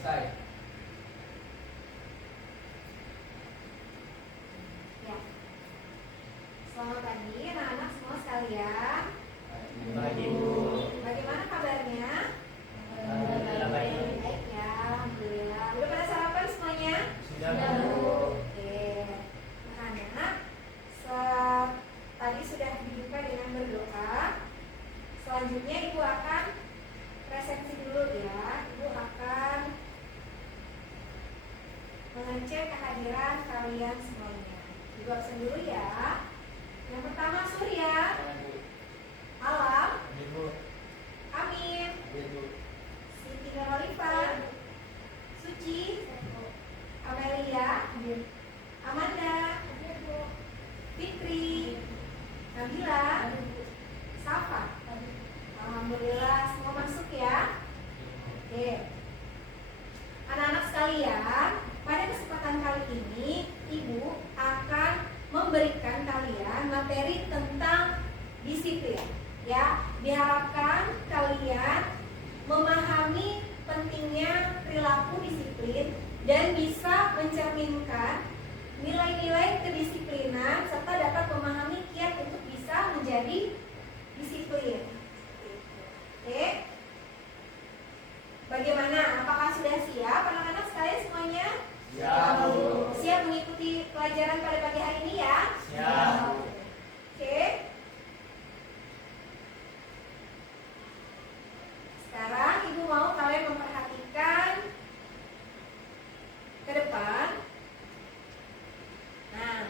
Selesai. Ya. Selamat pagi anak-anak semua sekalian. Pagi, Bu. Bagaimana kabarnya? Alhamdulillah baik. Baik ya, alhamdulillah. Udah pada sarapan semuanya? Sudah, Bu. Oke. Anak-anak, tadi sudah dibuka dengan berdoa. Selanjutnya Ibu akan resepsi dulu ya. Ibu akan mengecek kehadiran kalian semuanya. Ibu absen dulu ya. Yang pertama Surya, Alam, Ibu. Amin, Ibu. Siti Nurhalifa, Suci, Amelia, Amanda, Fitri, Nabila, Safa. Alhamdulillah semua masuk ya. Oke. Anak-anak sekalian, pada kesempatan kali ini Ibu akan memberikan kalian materi tentang disiplin. Ya, diharapkan kalian memahami pentingnya perilaku disiplin dan bisa mencerminkan nilai-nilai kedisiplinan serta dapat memahami kiat untuk bisa menjadi disiplin. Oke. Bagaimana? Apakah sudah siap anak-anak sekalian semuanya? Siap, Bu. Siap mengikuti pelajaran pada pagi hari ini ya? Siap. Oke. Sekarang Ibu mau kalian memperhatikan ke depan. Nah,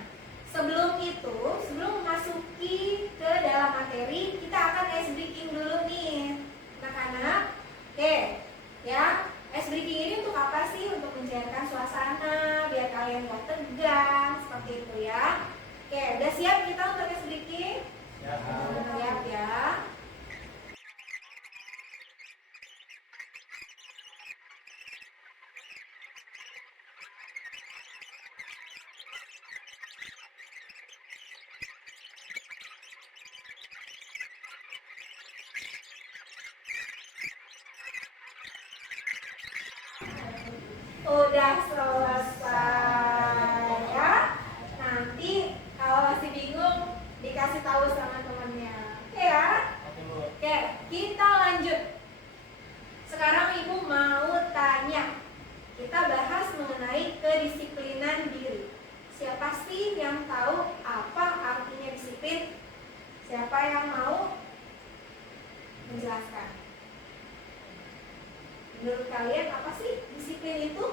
sebelum memasuki ke dalam materi, kita akan ice breaking dulu nih, anak-anak. Oke, ya. Ice breaking ini untuk apa sih? Untuk mencairkan suasana, biar kalian gak tegang, seperti itu ya. Oke, udah siap kita untuk ice breaking? Siap. Siap ya. Udah selesai ya. Nanti kalau masih bingung dikasih tahu sama temannya. Oke ya. Oke, Bu. Oke, kita lanjut. Sekarang Ibu mau tanya. Kita bahas mengenai kedisiplinan diri. Siapa sih yang tahu apa artinya disiplin? Siapa yang mau menjelaskan? Menurut kalian apa sih disiplin itu?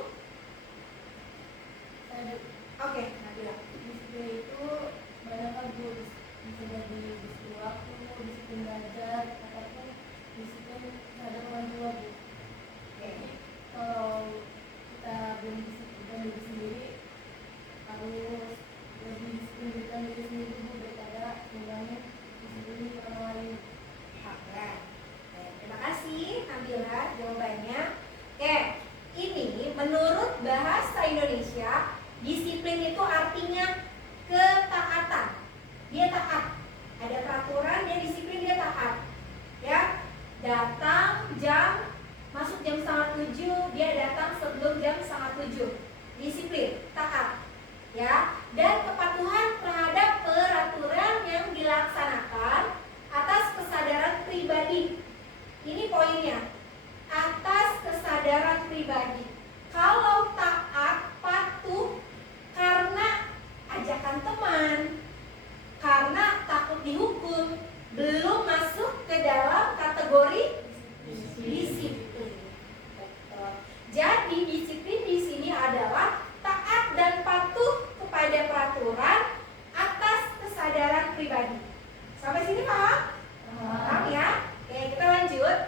Oke, Nabila. Disiplin itu banyak hal, Bu. Bisa jadi disiplin waktu, disiplin belajar, ataupun disiplin terhadap orang tua, Bu. Jadi kalau kita belum disiplin diri sendiri, harus lebih disiplinkan diri sendiri, Bu, daripada mengulangi disiplin orang lain. Oke. Terima kasih Nabila jawabannya. Oke, ini menurut bahasa Indonesia, disiplin itu artinya ketaatan. Dia taat. Ada peraturan, dia disiplin, dia taat. Ya, datang masuk jam 6:30, dia datang sebelum jam 6:30. Disiplin, taat. Ya, dan kepatuhan terhadap peraturan yang dilaksanakan atas kesadaran pribadi. Ini poinnya, atas kesadaran pribadi. Kalau taat, patuh karena ajakan teman, karena takut dihukum, belum masuk ke dalam kategori disiplin. Betul. Jadi disiplin di sini adalah taat dan patuh kepada peraturan atas kesadaran pribadi. Sampai sini paham? Paham ya? Oke, kita lanjut.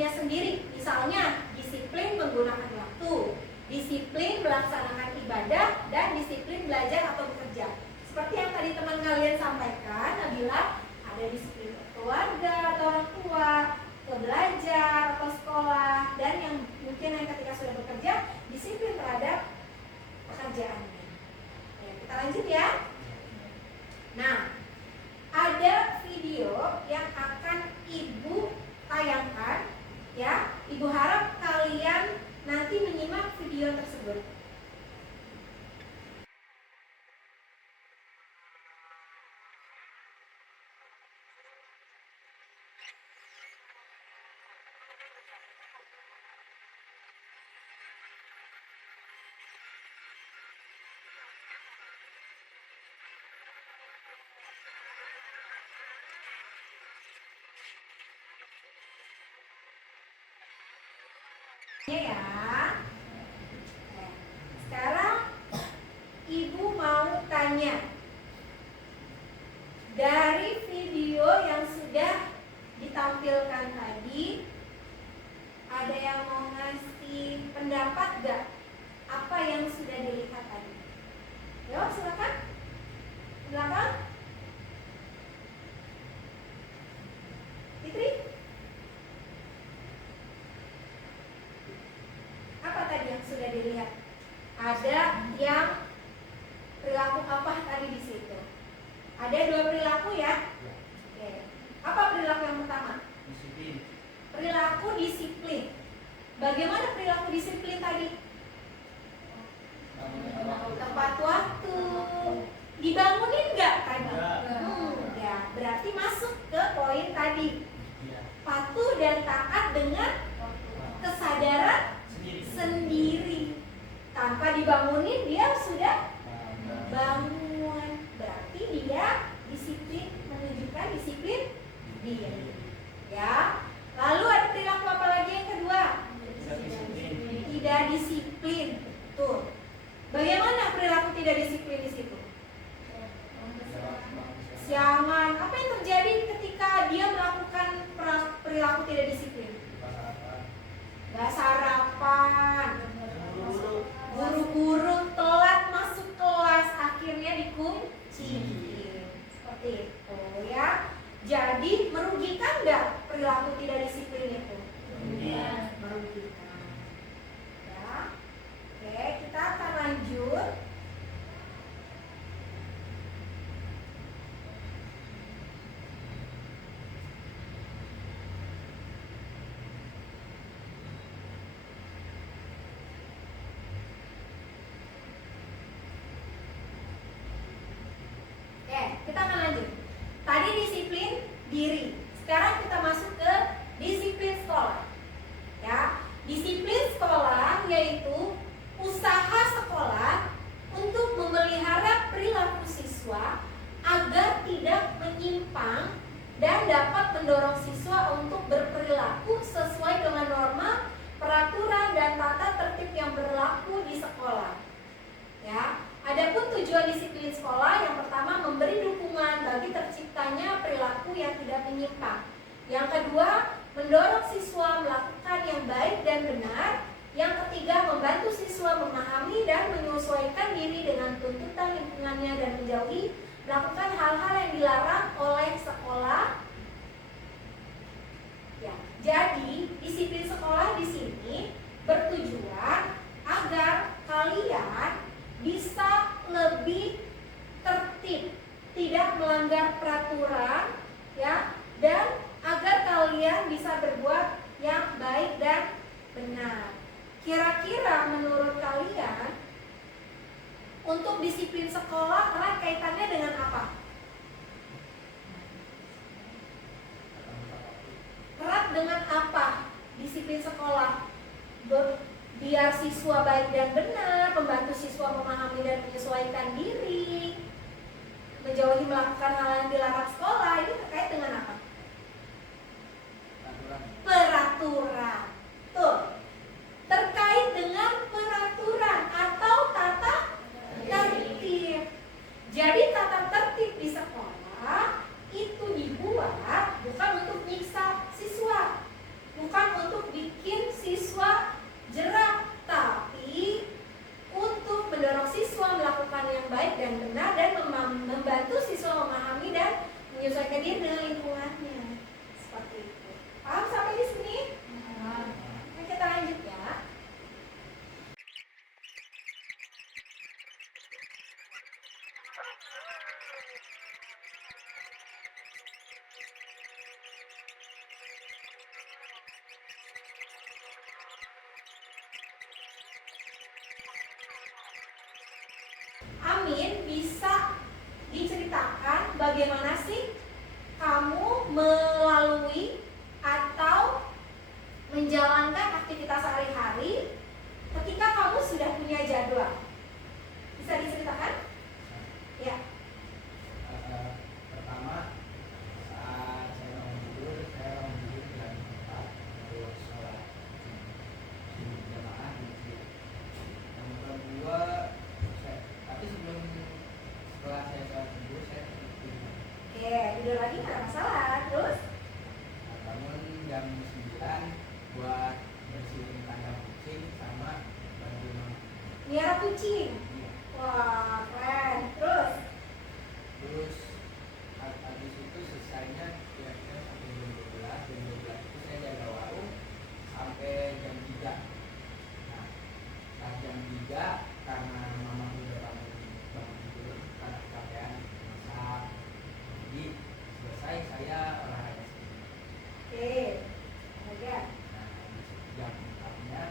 dirinya sendiri. Misalnya disiplin menggunakan waktu, disiplin melaksanakan ibadah, dan disiplin belajar atau bekerja. Seperti yang tadi teman kalian sampaikan, Nabila, ada disiplin keluarga atau orang tua, ke belajar atau sekolah, dan yang mungkin yang ketika sudah bekerja, disiplin terhadap pekerjaannya. Ya, kita lanjut ya. Nah, ada video yang akan Ibu tayangkan ya. Ibu harap kalian nanti menyimak video tersebut. Ya. Sekarang Ibu mau tanya, dari video yang sudah ditampilkan tadi, ada yang mau ngasih pendapat gak? Apa yang sudah dilihat tadi? Yo, silakan. Belakang. Fitri? Apa tadi yang sudah dilihat? Ada yang perilaku apa tadi di situ? Ada 2 perilaku ya? Oke. Apa perilaku yang pertama? Disiplin. Perilaku disiplin. Bagaimana perilaku disiplin tadi? Tepat waktu. Dibangunin nggak tadi? Ya, berarti masuk ke poin tadi. Patuh dan taat dengan kesadaran sendiri. Tanpa dibangunin dia sudah bangun. Berarti dia disiplin, menunjukkan disiplin diri. Ya. Lalu ada perilaku apa lagi yang kedua? Tidak disiplin. Tuh. Bagaimana perilaku tidak disiplin di situ? Siangan. Apa yang terjadi ketika dia melakukan perilaku tidak disiplin? Gak sarapan, buru-buru, telat masuk kelas, akhirnya dikunci. Seperti itu ya. Jadi merugikan nggak perilaku tidak disiplin itu? Merugikan. Ya. Oke, kita akan lanjut. Kita akan lanjut. Tadi disiplin diri. Sekarang kita masuk ke disiplin sekolah. Ya, disiplin sekolah yaitu usaha sekolah untuk memelihara perilaku siswa agar tidak menyimpang dan dapat mendorong siswa untuk berperilaku sesuai dengan norma, peraturan dan tata tertib yang berlaku di sekolah. Ya. Adapun tujuan disiplin sekolah yang pertama memberi dukungan bagi terciptanya perilaku yang tidak menyimpang. Yang kedua, mendorong siswa melakukan yang baik dan benar. Yang ketiga, membantu siswa memahami dan menyesuaikan diri dengan tuntutan lingkungannya dan menjauhi melakukan hal-hal yang dilarang oleh sekolah. Ya, jadi disiplin sekolah di sini bertujuan agar kalian bisa lebih tertib, tidak melanggar peraturan, ya, dan agar kalian bisa berbuat yang baik dan benar. Kira-kira menurut kalian untuk disiplin sekolah erat kaitannya dengan apa? Erat dengan apa disiplin sekolah? Biar siswa baik dan benar, membantu siswa memahami dan menyesuaikan diri, menjauhi melakukan hal yang dilarang sekolah. Ini terkait dengan apa? Peraturan. Tuh. Terkait dengan peraturan atau tata tertib. Jadi tata tertib di sekolah itu dibuat bukan untuk nyiksa siswa, bukan untuk Amin, bisa diceritakan bagaimana sih kamu melalui atau menjalankan aktivitas sehari-hari ketika kamu sudah punya jadwal? Bisa diceritakan? Ya. Pertama, saat saya bangun tidur jam 4 terus sholat jamaah di masjid. Yang kedua, tapi setelah saya sholat subuh saya tidur. Oke, tidur lagi nggak ada masalah. Terus? Bangun jam 9 buat bersihin kandang kucing sama bantu mama. Miara kucing. Iya. Wah, keren. Terus? Terus habis itu selesainya kira-kira sampai jam 12. Jam 12 itu saya jaga warung sampai jam 3. Nah, pas jam 3 karena mama udah bangun tidur karena kecapean masak, jadi selesai saya olahraga sedikit. Oke. Olahraga. Nah, jam 4-nya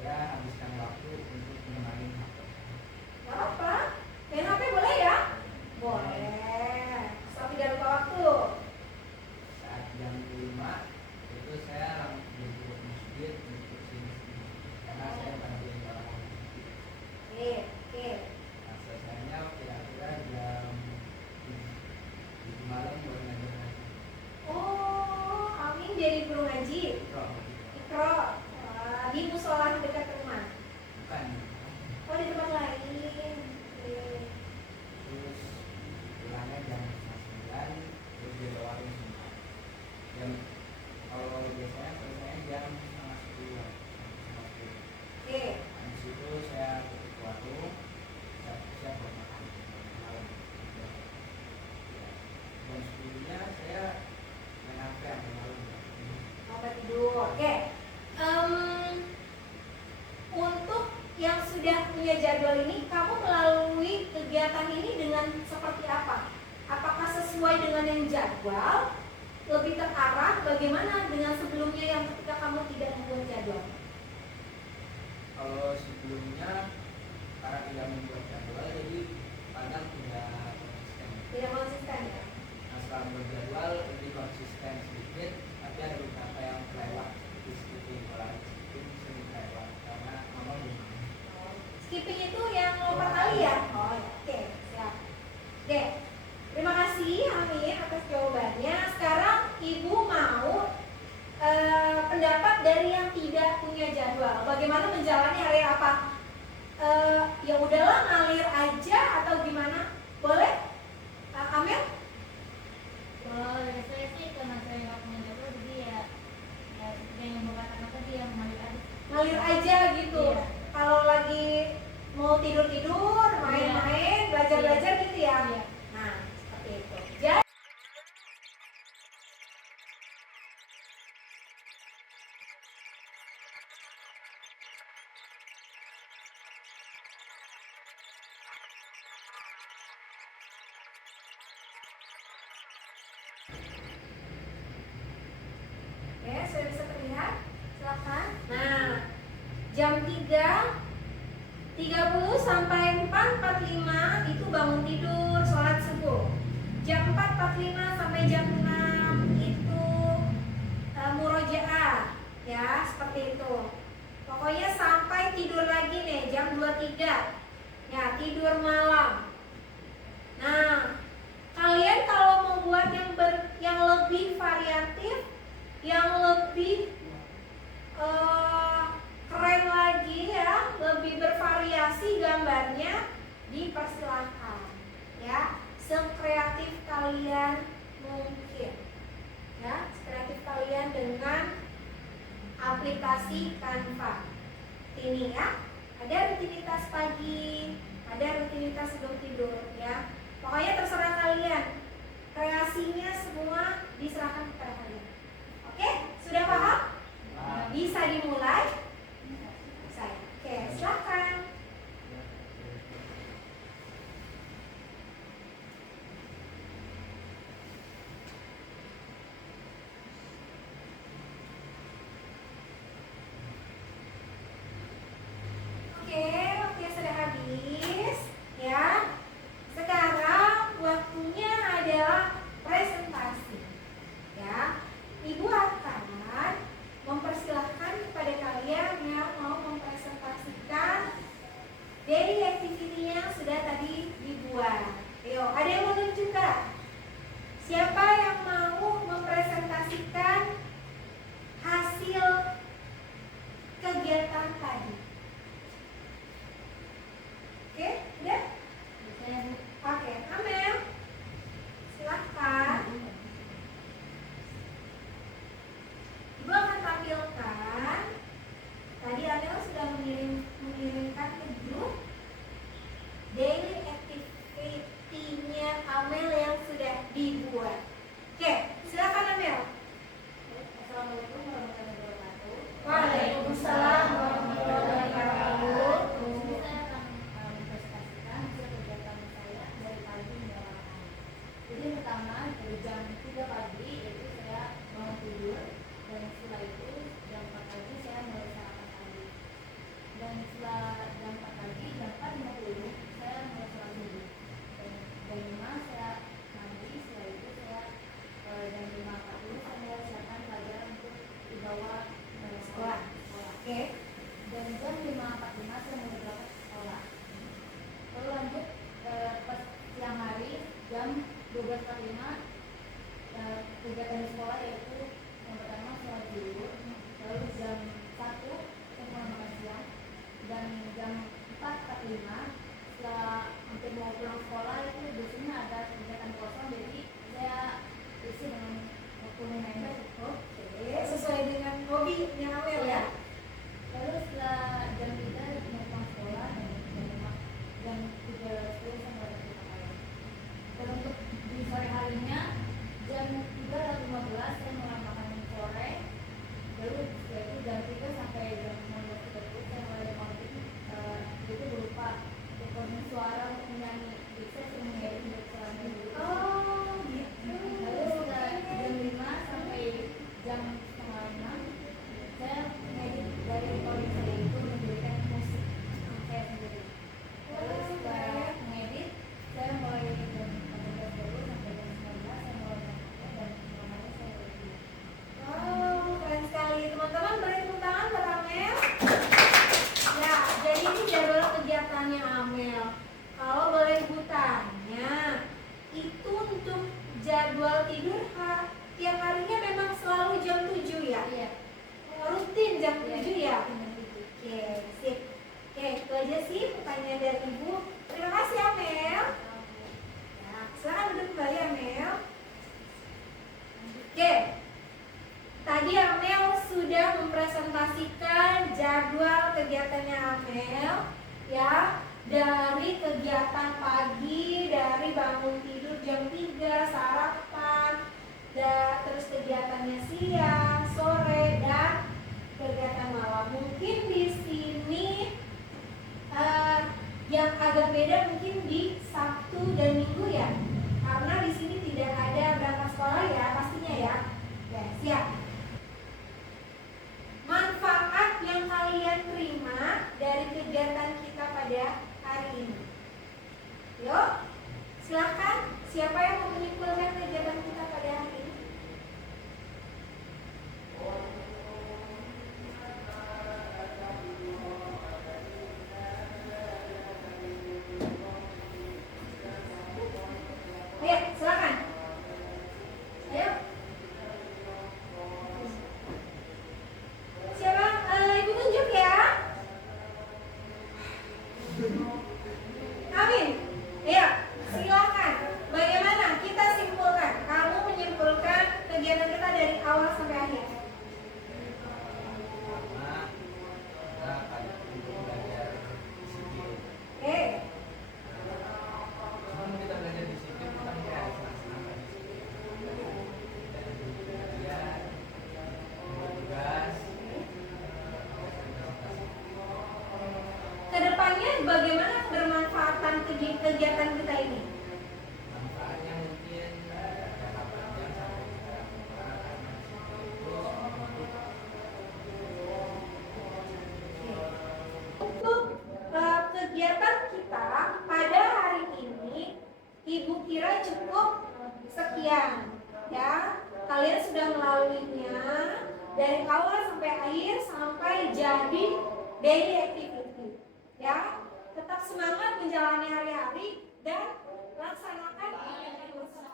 saya habiskan waktu untuk menemani HP. Gak apa-apa. Main HP boleh ya? Boleh. Asal tidak lupa waktu. Saat jam 5 itu saya langsung ke masjid untuk sini karena saya bantuin orang masjid. Oke, oke. Nah, selesainya kira-kira jam 7 malam baru ngajar ngaji. Oh, Amin jadi guru ngaji. Ikro. Wah, di musola dekat rumah. Bukan. Oh, di tempat lain. Oke. Terus pulangnya jam 9 terus jaga warung semua. Jam kalau biasanya selesai jam 9:30. Oke. Habis itu saya tutup warung, siap buat makan malam. Jam 10-nya saya main HP sampai malam. Mau tidur. Oke. Untuk yang sudah punya jadwal ini, kamu melalui kegiatan ini dengan seperti apa? Apakah sesuai dengan yang jadwal? Lebih terarah? Bagaimana dengan sebelumnya yang ketika kamu tidak membuat jadwal? Kalau sebelumnya karena tidak membuat jadwal jadi kadang tidak konsisten. Tidak konsisten ya? Nah, setelah berjadwal lebih konsisten sedikit, tapi ada beberapa yang kelewat seperti olahraga skipping sering kelewat karena mama belum mau. Skipping itu yang lompat tali ya? Oh, oke, siap. Oke, terima kasih Amin atas jawabannya. Sekarang Ibu mau pendapat dari yang tidak punya jadwal. Bagaimana menjalani hari apa? Ya udahlah ngalir aja atau gimana? Boleh? Amel? Kalau dari saya sih karena saya nggak punya jadwal jadi ya seperti yang Bapak katakan tadi yang mengalir aja. Ngalir aja gitu. Iya. Kalau lagi mau tidur-tidur, main-main, belajar-belajar gitu ya. Iya. Nah, seperti itu. Jadi ya, sudah bisa terlihat? Silakan. Nah, jam 3.30 sampai 4.45 itu bangun tidur, sholat subuh. Jam 4.45 sampai jam 6 itu murojaah, ya seperti itu. Pokoknya sampai tidur lagi nih jam 23. Ya, tidur malam. Nah, kalian kalau mau buat yang lebih variatif, yang lebih keren lagi ya, lebih bervariasi gambarnya, dipersilahkan ya, sekreatif kalian mungkin ya, sekreatif kalian dengan aplikasi Canva ini ya. Ada rutinitas pagi, ada rutinitas sebelum tidur ya. Pokoknya terserah kalian, kreasinya semua diserahkan kepada kalian. Oke, sudah paham? Bisa dimulai? Bisa. Oke, silakan. Oke, waktunya sudah habis. Ya, sekolah. Oke. Dan jam 5.45 saya mulai berangkat ke sekolah. Lalu lanjut pas siang hari jam 12.45 kegiatan di sekolah yaitu yang pertama sholat dulu, lalu jam 1 saya mulai makan siang, dan jam 4.45 setelah hampir mau pulang sekolah itu biasanya ada kegiatan kosong, jadi saya isi dengan waktu main basket. Oke, sesuai dengan hobinya Amel ya. Lalu setelah jam 3 mau pulang sekolah dan jam 3.10 saya mulai berpakaian. Dan untuk di sore harinya jam 3.15 saya mulai makan sore. Lalu setelah itu jam 3 sampai jam 16.30 saya mulai recording, itu berupa recording suara untuk menyanyi. Jadi saya sering mengedit untuk suaranya dulu. Oh, gitu. Lalu setelah jam 5 sampai jam setengah 6 saya mengedit dari recording saya itu menjadikan musik saya sendiri. Lalu setelah mengedit saya mulai jam 14.20 sampai jam 19 saya mulai berangkat dan malamnya saya mulai tidur. Wow, keren sekali. Teman-teman beri tepuk tangan buat Amel. Ya, jadi ini jadwal kegiatannya Amel. Kalau boleh Ibu tanya, itu untuk jadwal tidur tiap harinya memang selalu jam 7 ya? Iya. Rutin jam 7 ya? Dengan itu. Oke, sip. Oke, itu aja sih pertanyaan dari Ibu. Terima kasih Amel. Ya, silakan duduk kembali Amel. Oke, tadi Amel sudah mempresentasikan jadwal kegiatannya Amel, ya, dari kegiatan pagi, dari bangun tidur jam 3, sarapan, terus kegiatannya siang, sore, dan kegiatan malam. Mungkin di sini yang agak beda mungkin di Sabtu dan Minggu ya, karena di sini tidak ada berangkat sekolah ya pastinya ya. Oke, siap. Manfaat yang kalian terima dari kegiatan kita pada hari ini. Yuk, silakan. Siapa yang mau menyimpulkan kegiatan kita pada hari ini? Ayo, silakan. Ayo. Siapa? Ibu tunjuk ya. Amin. Ayo, silakan. Bagaimana kita simpulkan? Kamu menyimpulkan kegiatan kita dari awal sampai akhir. Pertama, kita pada untuk belajar disiplin. Oke. Sebelum kita belajar disiplin, kita mesti ada senang-senang disiplin. Dan kemudian tugas, Kedepannya bagaimana kebermanfaatan kegiatan kita ini? manfaatnya mungkin jangka panjang sampai kita tua, karena disiplin itu Untuk kegiatan kita pada hari ini, Ibu kira cukup sekian, ya. Kalian sudah melaluinya dari awal sampai akhir sampai jadi daily activity, ya. Tetap semangat menjalani hari-hari dan laksanakan kegiatan bersama.